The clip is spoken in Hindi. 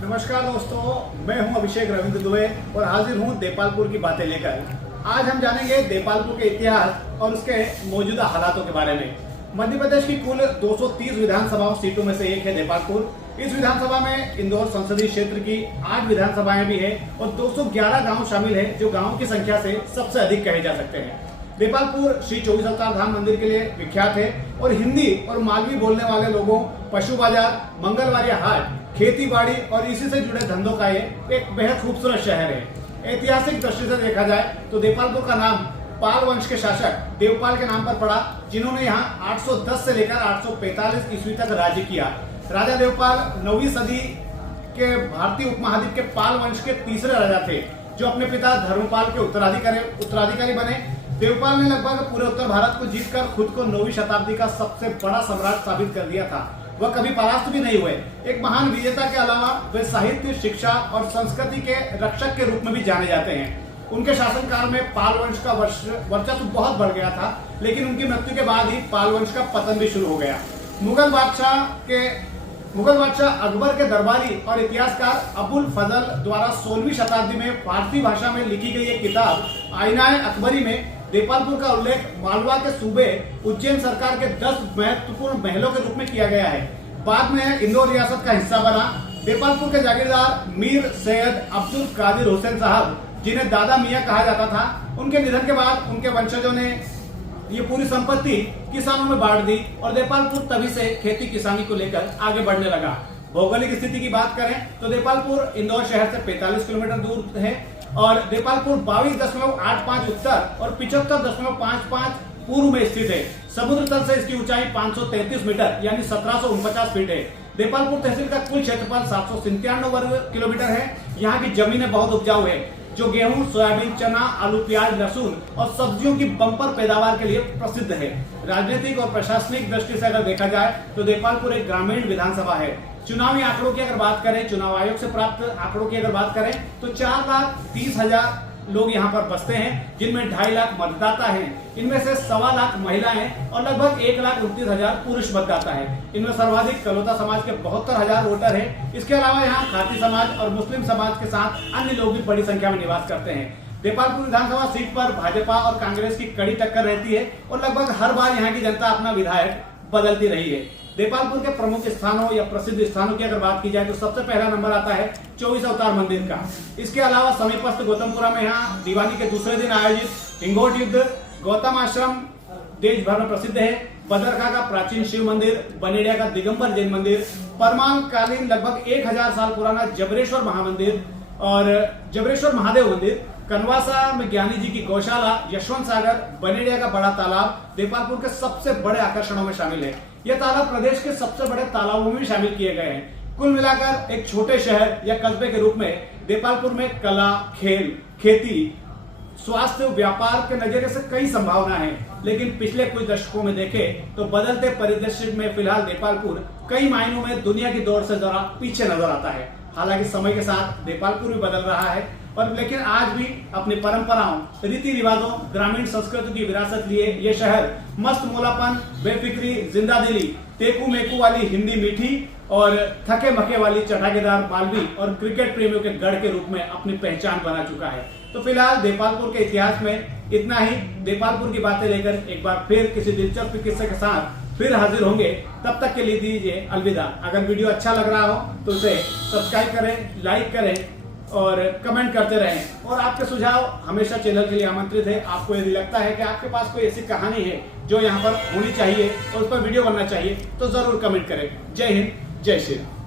नमस्कार दोस्तों, मैं हूं अभिषेक रविंद्र दुबे और हाजिर हूं देपालपुर की बातें लेकर। आज हम जानेंगे देपालपुर के इतिहास और उसके मौजूदा हालातों के बारे में। मध्य प्रदेश की कुल 230 विधानसभा सीटों में से एक है देपालपुर। इस विधानसभा में इंदौर संसदीय क्षेत्र की 8 विधानसभाएं भी है और 211 गांव शामिल है, जो गांवों की संख्या से सबसे अधिक कहे जा सकते हैं। देपालपुर श्री 24 अवतार धाम मंदिर के लिए विख्यात है और हिंदी और मालवी बोलने वाले लोगों, पशु बाजार, मंगलवार हाट, खेती बाड़ी और इसी से जुड़े धंधों का ये एक बेहद खूबसूरत शहर है। ऐतिहासिक दृष्टि से देखा जाए तो देपालपुर का नाम पाल वंश के शासक देवपाल के नाम पर पड़ा, जिन्होंने यहाँ 810 से लेकर 845 ईस्वी तक राज्य किया। राजा देवपाल 9वीं सदी के भारतीय उपमहाद्वीप के पाल वंश के तीसरे राजा थे, जो अपने पिता धर्मपाल के उत्तराधिकारी बने। देवपाल ने लगभग पूरे उत्तर भारत को जीतकर खुद को 9वीं शताब्दी का सबसे बड़ा सम्राट साबित कर दिया था। वह कभी परास्त भी नहीं हुए। एक महान विजेता के अलावा वे साहित्य, शिक्षा और संस्कृति के रक्षक के रूप में भी जाने जाते हैं। उनके शासनकाल में पाल वंश का वर्चस्व बहुत बढ़ गया था, लेकिन उनकी मृत्यु के बाद ही पाल वंश का पतन भी शुरू हो गया। मुगल बादशाह अकबर के दरबारी और इतिहासकार अबुल फजल द्वारा 16वीं शताब्दी में फारसी भाषा में लिखी गई एक किताब आईनाए अकबरी में देपालपुर का उल्लेख मालवा के सूबे उज्जैन सरकार के 10 महत्वपूर्ण महलों के रूप में किया गया है। बाद में इंदौर रियासत का हिस्सा बना। देपालपुर के जागीरदार मीर सैयद अब्दुल कादिर हुसैन साहब, जिन्हें दादा मियां कहा जाता था, उनके निधन के बाद उनके वंशजों ने ये पूरी संपत्ति किसानों में बांट दी और देपालपुर तभी से खेती किसानी को लेकर आगे बढ़ने लगा। भौगोलिक स्थिति की बात करें तो देपालपुर इंदौर शहर से 45 किलोमीटर दूर है और देपालपुर 22.85 उत्तर और 75.55 पूर्व में स्थित है। समुद्र तल से इसकी ऊंचाई 533 मीटर यानी 1749 फीट है। देपालपुर तहसील का कुल क्षेत्रफल 797 वर्ग किलोमीटर है। यहाँ की जमीनें बहुत उपजाऊ है, जो गेहूं, सोयाबीन, चना, आलू, प्याज, लहसुन और सब्जियों की बम्पर पैदावार के लिए प्रसिद्ध है। राजनीतिक और प्रशासनिक दृष्टि से अगर देखा जाए तो देपालपुर एक ग्रामीण विधानसभा है। चुनावी आंकड़ों की अगर बात करें, चुनाव आयोग से प्राप्त आंकड़ों की अगर बात करें तो 4,30,000 लोग यहाँ पर बसते हैं, जिनमें 2.5 लाख मतदाता हैं। इनमें से 1.25 लाख महिलाएं और लगभग 1,29,000 पुरुष मतदाता हैं। इनमें सर्वाधिक कलोता समाज के 72,000 वोटर हैं। इसके अलावा यहाँ खाती समाज और मुस्लिम समाज के साथ अन्य लोग भी बड़ी संख्या में निवास करते हैं। देपालपुर विधानसभा सीट पर भाजपा और कांग्रेस की कड़ी टक्कर रहती है और लगभग हर बार यहाँ की जनता अपना विधायक बदलती रही है। देपालपुर के प्रमुख स्थानों या प्रसिद्ध स्थानों की अगर बात की जाए तो सबसे पहला नंबर आता है 24 अवतार मंदिर का। इसके अलावा समीपस्थ गौतमपुरा में यहाँ दिवाली के दूसरे दिन आयोजित हिंगोट युद्ध, गौतम आश्रम देश भर में प्रसिद्ध है। बदरखा का प्राचीन शिव मंदिर, बनेड़िया का दिगंबर जैन मंदिर, परमान कालीन लगभग 1000 साल पुराना जबरेश्वर महामंदिर और जबरेश्वर महादेव मंदिर, कनवासा में ज्ञानी जी की गौशाला, यशवंत सागर, बनेड़िया का बड़ा तालाब देपालपुर के सबसे बड़े आकर्षणों में शामिल है। यह तालाब प्रदेश के सबसे बड़े तालाबों में भी शामिल किए गए हैं। कुल मिलाकर एक छोटे शहर या कस्बे के रूप में देपालपुर में कला, खेल, खेती, स्वास्थ्य, व्यापार के नजरिए से कई संभावना है। लेकिन पिछले कुछ दशकों में देखें तो बदलते परिदृश्य में फिलहाल देपालपुर कई मायनों में दुनिया की दौड़ से जरा पीछे नजर आता है। हालांकि समय के साथ देपालपुर भी बदल रहा है और लेकिन आज भी अपनी परंपराओं, रीति रिवाजों, ग्रामीण संस्कृति की विरासत लिए ये शहर मस्त मोलापन, बेफिक्री, जिंदादिली, तेकू मेकू वाली हिंदी मीठी और थके मके वाली चटाकेदार मालवी और क्रिकेट प्रेमियों के गढ़ के रूप में अपनी पहचान बना चुका है। तो फिलहाल देपालपुर के इतिहास में इतना ही। देपालपुर की बातें लेकर एक बार फिर किसी दिलचस्प किस्से के साथ फिर हाजिर होंगे। तब तक के लिए दीजिए अलविदा। अगर वीडियो अच्छा लग रहा हो तो उसे सब्सक्राइब करें, लाइक करें और कमेंट करते रहें। और आपके सुझाव हमेशा चैनल के लिए आमंत्रित है। आपको यदि लगता है कि आपके पास कोई ऐसी कहानी है जो यहाँ पर होनी चाहिए और उस पर वीडियो बनना चाहिए तो जरूर कमेंट करें। जय हिंद, जय श्री राम।